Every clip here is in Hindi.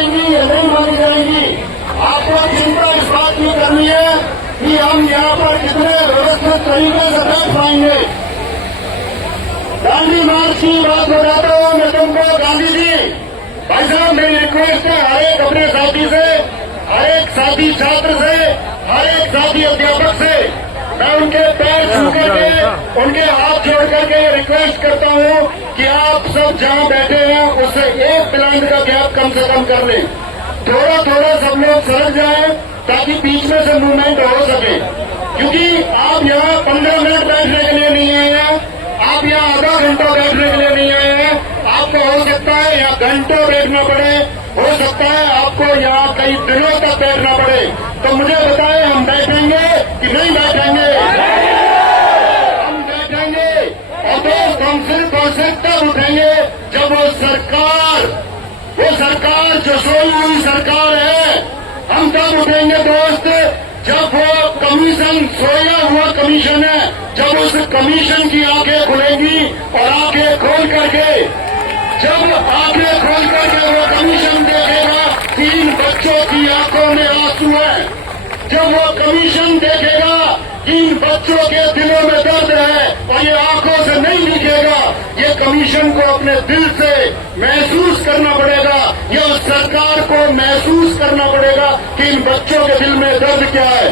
जाएंगी या नहीं मानी जाएंगी। आपको चिंता इस बात की करनी है कि हम यहाँ पर कितने व्यवस्थित तरीके से बैठ पाएंगे। गांधी मार्च की बात बताता हूँ मैं तुमको। गांधी जी, भाई साहब, मेरी रिक्वेस्ट है हर एक अपने साथी से, हर एक साथी छात्र से, हर एक साथी अध्यापक से मैं उनके पैर छू करके, उनके हाथ जोड़ करके रिक्वेस्ट करता हूँ कि आप सब जहाँ बैठे हैं उससे 1 प्लांट का गैप कम से कम कर लें। थोड़ा थोड़ा सब लोग सरक जाएं ताकि बीच में से मूवमेंट हो सके। क्योंकि आप यहाँ 15 मिनट बैठने के लिए नहीं आए हैं, आप यहाँ आधा घंटा बैठने के लिए नहीं आए हैं। आपको हो सकता है यहाँ घंटों बैठना पड़े, हो सकता है आपको यहाँ कई दिनों तक बैठना पड़े। तो मुझे बताएं, हम बैठेंगे कि नहीं बैठेंगे? हम बैठेंगे। और दोस्त, हम सिर्फ और सिर्फ तब उठेंगे जब वो सरकार जो सोई हुई सरकार है, हम तब उठेंगे दोस्त जब वो कमीशन, सोया हुआ कमीशन है, जब उस कमीशन की आंखें खुलेंगी और आंखें खोल करके, जब आंखें खोल करके वो कमीशन देखेगा कि इन बच्चों की आंखों में आंसू है, जब वो कमीशन देखेगा कि इन बच्चों के दिलों में दर्द है और ये आंखों से नहीं दिखेगा, ये कमीशन को अपने दिल से महसूस करना पड़ेगा, ये उस सरकार को महसूस करना पड़ेगा कि इन बच्चों के दिल में दर्द क्या है।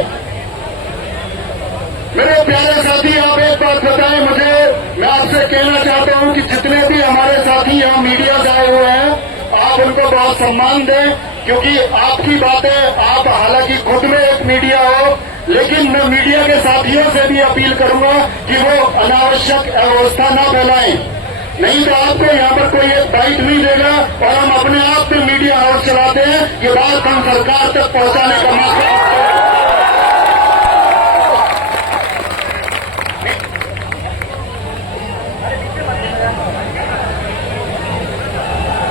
मेरे प्यारे साथी, आप एक बात बताएं मुझे, मैं आपसे कहना चाहता हूं कि जितने भी हमारे साथी यहाँ मीडिया से आए हुए हैं, आप उनको बहुत सम्मान दें, क्योंकि आपकी बातें, आप हालांकि खुद में एक मीडिया हो, लेकिन मैं मीडिया के साथियों से भी अपील करूंगा कि वो अनावश्यक अव्यवस्था न फैलाएं। नहीं तो आपको यहाँ पर कोई एक बाइट नहीं देगा और हम अपने आप में मीडिया हाउस चलाते हैं। ये बात हम सरकार तक पहुंचाने का मौका।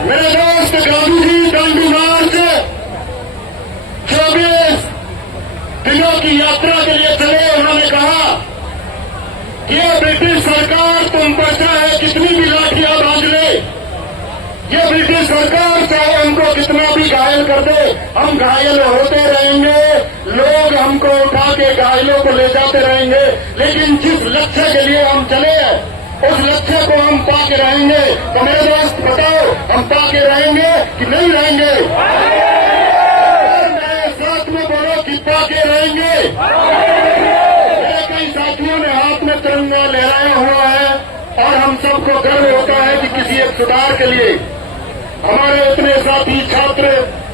मेरे दोस्त, गांधी जी दांडी मार्च 24 दिनों की यात्रा के लिए चले। उन्होंने कहा कि ये ब्रिटिश सरकार तुम पर चाहे कितनी भी लाठियां बांध ले, ये ब्रिटिश सरकार चाहे हमको कितना भी घायल कर दे, हम घायल होते रहेंगे, लोग हमको उठा के घायलों को ले जाते रहेंगे, लेकिन जिस लक्ष्य के लिए हम चले हैं उस लक्ष्य को हम पाके रहेंगे। तो मेरे दोस्त बताओ, हम पाके रहेंगे कि नहीं रहेंगे? मेरे साथ में बोलो कि पाके रहेंगे। मेरे कई साथियों ने हाथ में तिरंगा लहराया हुआ है और हम सबको गर्व होता है कि किसी एक सुधार के लिए हमारे इतने साथी छात्र,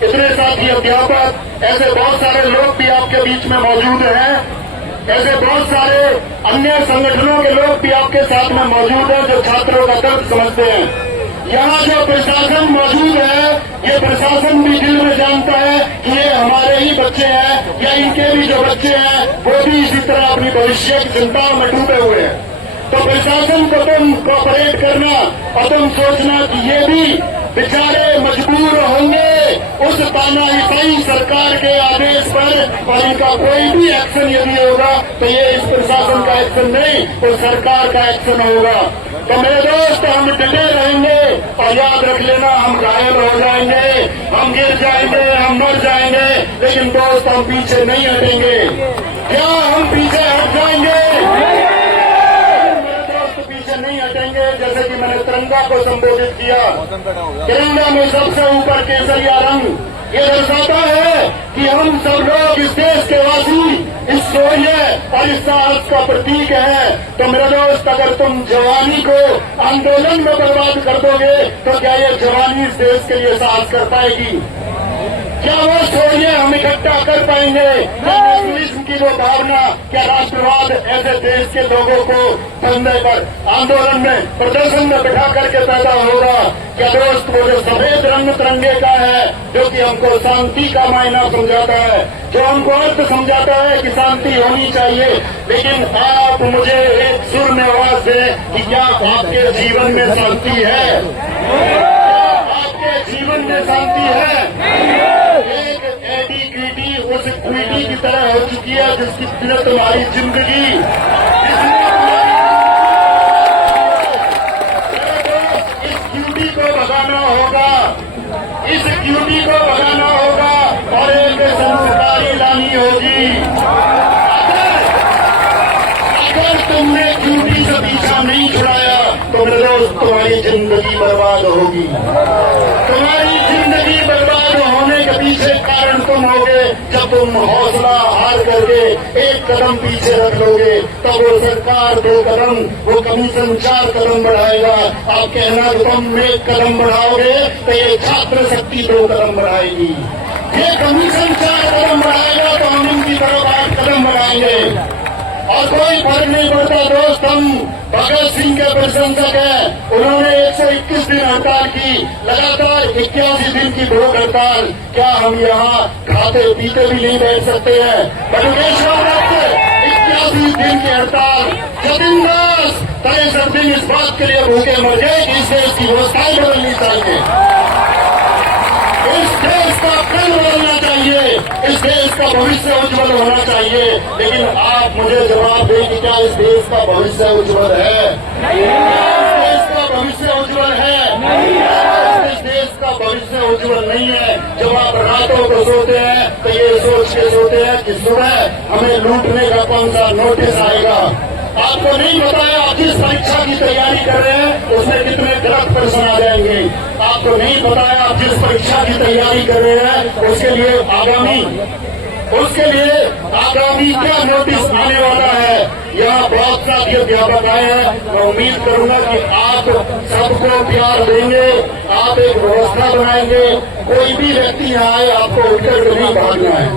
इतने साथी अध्यापक, ऐसे बहुत सारे लोग भी आपके बीच में मौजूद हैं, ऐसे बहुत सारे अन्य संगठनों के लोग भी आपके साथ में मौजूद हैं जो छात्रों का दर्द समझते हैं। यहाँ जो प्रशासन मौजूद है, ये प्रशासन भी दिल में जानता है कि ये हमारे ही बच्चे हैं या इनके भी जो बच्चे हैं वो भी इसी तरह अपनी भविष्य की चिंता में डूबे हुए हैं। तो प्रशासन को तुम कोऑपरेट करना और तुम सोचना कि ये भी बेचारे मजबूर होंगे उस तानाशाही सरकार के आदेश पर, और इनका कोई भी एक्शन यदि होगा तो ये इस प्रशासन का एक्शन नहीं, तो सरकार का एक्शन होगा। तो मेरे दोस्त, हम डटे रहेंगे और याद रख लेना, हम घायल हो जाएंगे, हम गिर जाएंगे, हम मर जाएंगे, लेकिन दोस्त हम पीछे नहीं हटेंगे। क्या हम पीछे हट जाएंगे? नहीं हटेंगे। जैसे कि मैंने तिरंगा को संबोधित किया, तिरंगा में सबसे ऊपर केसरिया रंग ये दर्शाता है कि हम सब लोग इस देश के वासी, इस शौर्य और इस साहस का प्रतीक है। तो मेरे दोस्त, अगर तुम जवानी को आंदोलन में बर्बाद कर दोगे तो क्या ये जवानी इस देश के लिए साहस कर पाएगी? क्या वो शौर्य हम इकट्ठा कर पाएंगे? क्या नेशनलिज्म की वो भावना, क्या राष्ट्रवाद ऐसे देश के लोगों को कंधे पर आंदोलन में, प्रदर्शन में बिठा करके पैदा होगा? क्या दोस्त, वो जो सफेद रंग तिरंगे का है, जो कि हमको शांति का मायना समझाता है, जो हमको अर्थ समझाता है कि शांति होनी चाहिए, लेकिन आप मुझे एक सुर में आवाज दें कि क्या आपके जीवन में शांति है? आपके जीवन में शांति है? एक एडी क्वीटी उस क्वीटी की तरह हो चुकी है जिसकी तुम्हारी जिंदगी, इस क्वीटी को भगाना होगा। इस ड्यूटी को भगाना होगा और एक संस्कारी लानी होगी। अगर तुमने ड्यूटी से पीछा नहीं छुड़ाया तो मेरे दोस्त तुम्हारी जिंदगी बर्बाद होगी। तुम्हारी जिंदगी बर्बाद होने के पीछे कारण तुम होगे जब तुम हौसला हार करके एक कदम पीछे रख लोगे। तब वो सरकार 2 कदम, वो कमीशन 4 कदम बढ़ाएगा। आप कहना कि तुम 1 कदम बढ़ाओगे तो ये छात्र शक्ति 2 कदम बढ़ाएगी। ये कमीशन 4 कदम बढ़ाएगा तो हम इनकी तरफ 8 कदम बढ़ाएंगे और कोई फर्क नहीं पड़ता। दोस्त, हम भगत सिंह के प्रशंसक हैं। उन्होंने 121 दिन हड़ताल की, लगातार 81 दिन की भूख हड़ताल। क्या हम यहाँ खाते पीते भी नहीं बैठ सकते हैं? बटुकेश्वर दत्त 81 दिन की हड़ताल। जतिन दास 63 दिन इस बात के लिए भूखे मर गए कि इस देश की व्यवस्थाएं बदलनी चाहिए, इस देश का कल बदलना चाहिए, इस देश का भविष्य उज्जवल होना चाहिए। लेकिन आप मुझे जवाब दें कि क्या इस देश का भविष्य उज्जवल है? इस देश का भविष्य उज्जवल है? इस देश का भविष्य उज्जवल नहीं है। जब आप रातों को सोते हैं तो ये सोच के सोते हैं कि सुबह हमें लूटने का कौन सा नोटिस आएगा। आपको नहीं बताया आप जिस परीक्षा की तैयारी कर रहे हैं उसमें कितने गलत प्रश्न आ जाएंगे। आपको नहीं बताया आप जिस परीक्षा की तैयारी कर रहे हैं उसके लिए आगामी क्या नोटिस आने वाला है। यहाँ बहुत सारे अध्यापक आए हैं। मैं उम्मीद करूंगा कि आप सबको प्यार देंगे, आप एक व्यवस्था बनाएंगे। कोई भी व्यक्ति यहाँ आए आपको उठकर नहीं भागना है।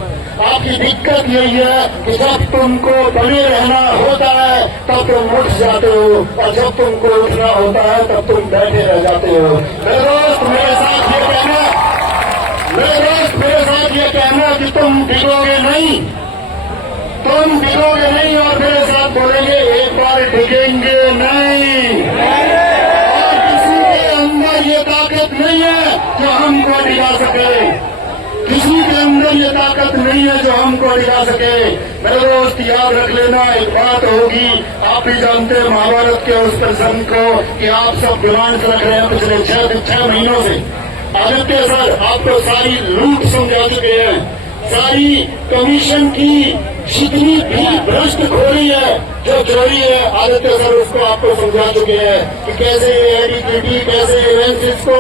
आपकी दिक्कत यही है कि जब तुमको बने रहना होता है तब तुम उठ जाते हो और जब तुमको उठना होता है तब तुम बैठे रह जाते हो। मेरे दोस्त मेरे साथ ये कहना कि तुम डिगोगे नहीं, तुम डिगोगे नहीं और मेरे साथ बोलेंगे एक बार डिगेंगे नहीं। और किसी के अंदर ये ताकत नहीं है जो हमको डिगा सके, किसी के अंदर ये ताकत नहीं है जो हमको डिगा सके। मेरे दोस्त याद रख लेना, एक बात होगी, आप भी जानते हैं महाभारत के उस प्रसंग को कि आप सब डिमांड रख रहे हैं पिछले 6 महीनों से। आदित्य सर आपको सारी लूट समझा चुके हैं, सारी कमीशन की जितनी भी भ्रष्टखोरी है, जो चोरी है, आदित्य सर उसको आपको समझा चुके हैं कि कैसे एडीपीटी, कैसे एवेंसिस को